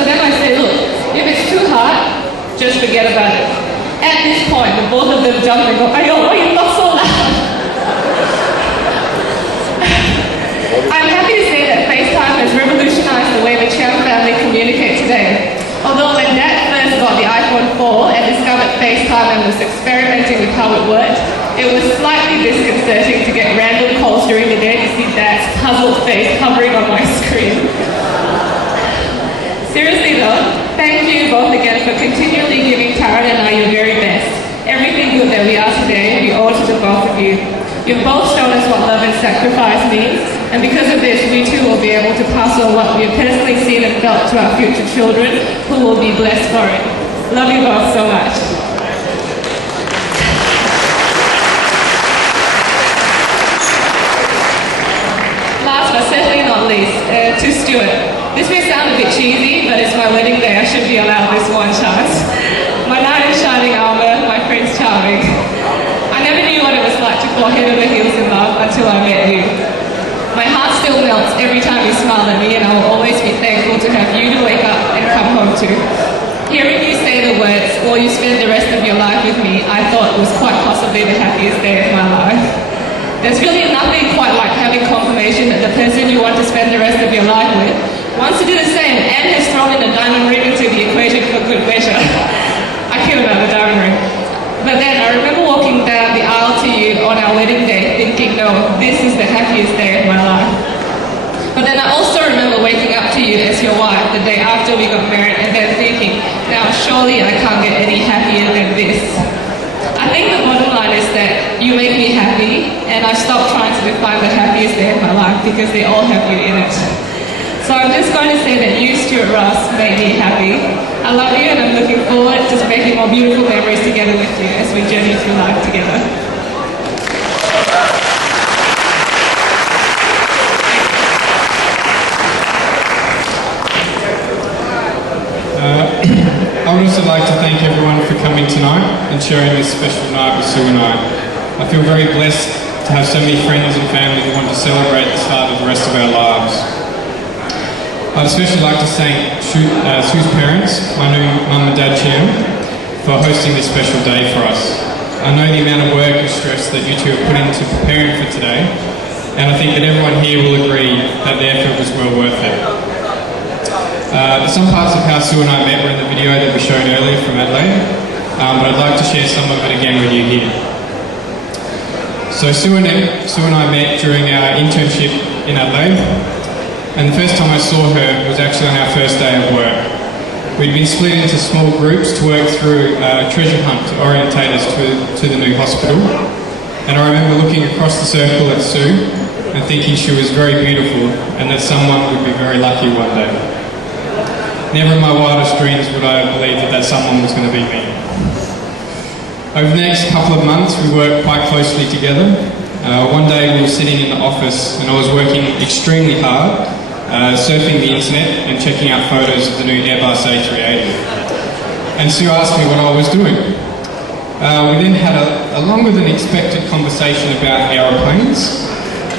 So then I said, look, if it's too hard, just forget about it. At this point, the both of them jumped and go, Ayo, why you not so loud? I'm happy to say that FaceTime has revolutionized the way the Chuen family communicate today. Although when Dad first got the iPhone 4 and discovered FaceTime and was experimenting with how it worked, it was slightly disconcerting to get random calls during the day to see Dad's puzzled face hovering on my screen. Seriously though, thank you both again for continually giving Taryn and I your very best. Everything good that we are today, we owe to the both of you. You've both shown us what love and sacrifice means, and because of this, we too will be able to pass on what we have personally seen and felt to our future children, who will be blessed for it. Love you both so much. Last but certainly not least, to Stuart. This may sound a bit cheesy, but it's my wedding day. I should be allowed this one chance. My knight in shining armor, my Prince Charming. I never knew what it was like to fall head over heels in love until I met you. My heart still melts every time you smile at me, and I will always be thankful to have you to wake up and come home to. Hearing you say the words, "Will you spend the rest of your life with me?" I thought was quite possibly the happiest day of my life. There's really nothing quite like having confirmation that the person you want to spend the rest of your life with wants to do the same and has thrown in a diamond ring into the equation for good measure. I killed about the diamond ring. But then I remember walking down the aisle to you on our wedding day thinking, no, this is the happiest day of my life. But then I also remember waking up to you as your wife the day after we got married and then thinking, now surely I can't get any happier than this. I think the bottom line is that you make me happy, and I've stopped trying to define the happiest day of my life because they all have you in it. So I'm just going to say that you, Stuart Ross, made me happy. I love you, and I'm looking forward to making more beautiful memories together with you as we journey through life together. I would also like to thank everyone for coming tonight and sharing this special night with Sue and I. I feel very blessed to have so many friends and family who want to celebrate the start of the rest of our lives. I'd especially like to thank Sue's parents, my new mum and dad Chuen, for hosting this special day for us. I know the amount of work and stress that you two have put into preparing for today, and I think that everyone here will agree that the effort was well worth it. Some parts of how Sue and I met were in the video that we showed earlier from Adelaide, but I'd like to share some of it again with you here. So Sue and I met during our internship in Adelaide, and the first time I saw her was actually on our first day of work. We'd been split into small groups to work through a treasure hunt to orientate us to the new hospital, and I remember looking across the circle at Sue and thinking she was very beautiful and that someone would be very lucky one day. Never in my wildest dreams would I have believed that someone was going to be me. Over the next couple of months, we worked quite closely together. One day we were sitting in the office and I was working extremely hard, surfing the internet and checking out photos of the new Airbus A380. And Sue asked me what I was doing. We then had a longer than expected conversation about aeroplanes.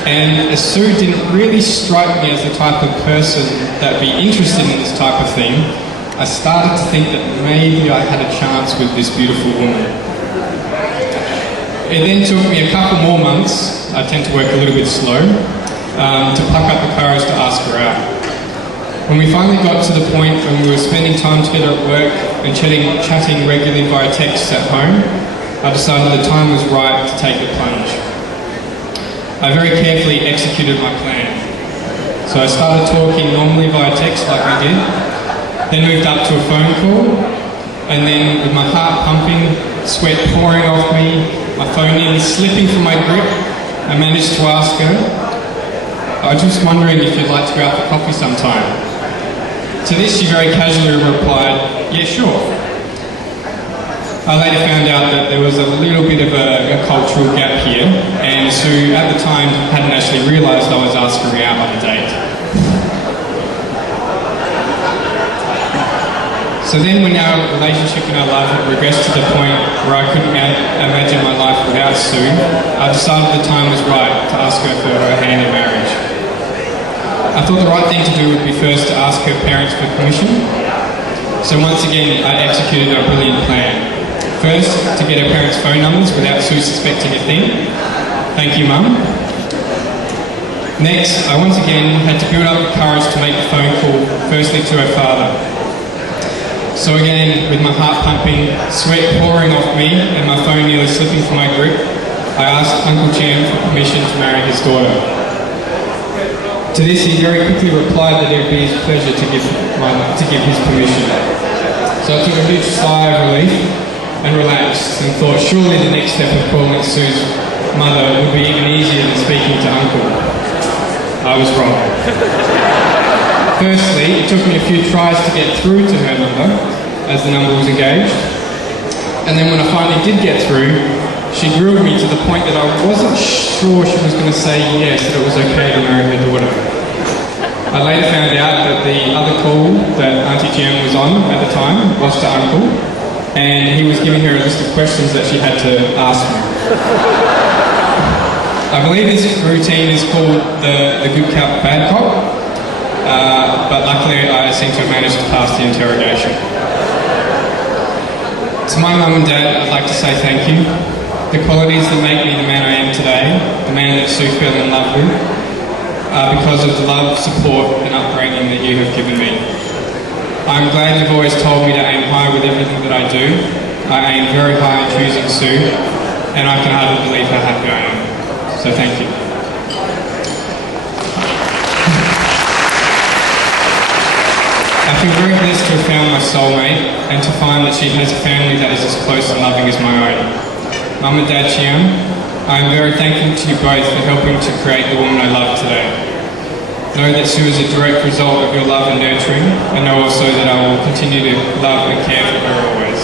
And as Sue didn't really strike me as the type of person that'd be interested in this type of thing, I started to think that maybe I had a chance with this beautiful woman. It then took me a couple more months, I tend to work a little bit slow, to pluck up the courage to ask her out. When we finally got to the point when we were spending time together at work and chatting regularly via texts at home, I decided the time was right to take the plunge. I very carefully executed my plan. So I started talking normally via text like we did, then moved up to a phone call, and then with my heart pumping, sweat pouring off me, my phone nearly slipping from my grip, I managed to ask her, "I was just wondering if you'd like to go out for coffee sometime." To this she very casually replied, "Yeah, sure." I later found out that there was a little bit of a cultural gap here, and Sue at the time hadn't actually realised I was asking her out on a date. So then when our relationship and our love had regressed to the point where I couldn't imagine my life without Sue, I decided the time was right to ask her for her hand in marriage. I thought the right thing to do would be first to ask her parents for permission, So once again, I executed a brilliant plan. First, to get her parents' phone numbers without Sue suspecting a thing. Thank you, Mum. Next, I once again had to build up the courage to make the phone call, firstly to her father. So again, with my heart pumping, sweat pouring off me, and my phone nearly slipping from my grip, I asked Uncle Chuen for permission to marry his daughter. To this, he very quickly replied that it would be his pleasure to give his permission. So I took a huge sigh of relief and relaxed, and thought surely the next step of calling Sue's mother would be even easier than speaking to Uncle. I was wrong. Firstly, it took me a few tries to get through to her number, as the number was engaged. And then when I finally did get through, she grilled me to the point that I wasn't sure she was going to say yes, that it was okay to marry her daughter. I later found out that the other call that Auntie Jem was on at the time was to Uncle, and he was giving her a list of questions that she had to ask me. I believe this routine is called the good cop, bad cop, but luckily I seem to have managed to pass the interrogation. To my mum and dad, I'd like to say thank you. The qualities that make me the man I am today, the man that Sue fell in love with, are because of the love, support and upbringing that you have given me. I'm glad you've always told me to aim high with everything that I do. I aim very high in choosing Sue, and I can hardly believe how happy I am. So thank you. I feel very blessed to have found my soulmate and to find that she has a family that is as close and loving as my own. Mum and Dad Chuen, I am very thankful to you both for helping to create the woman I love today. Know that Sue is a direct result of your love and nurturing, and know also that I will continue to love and care for her always.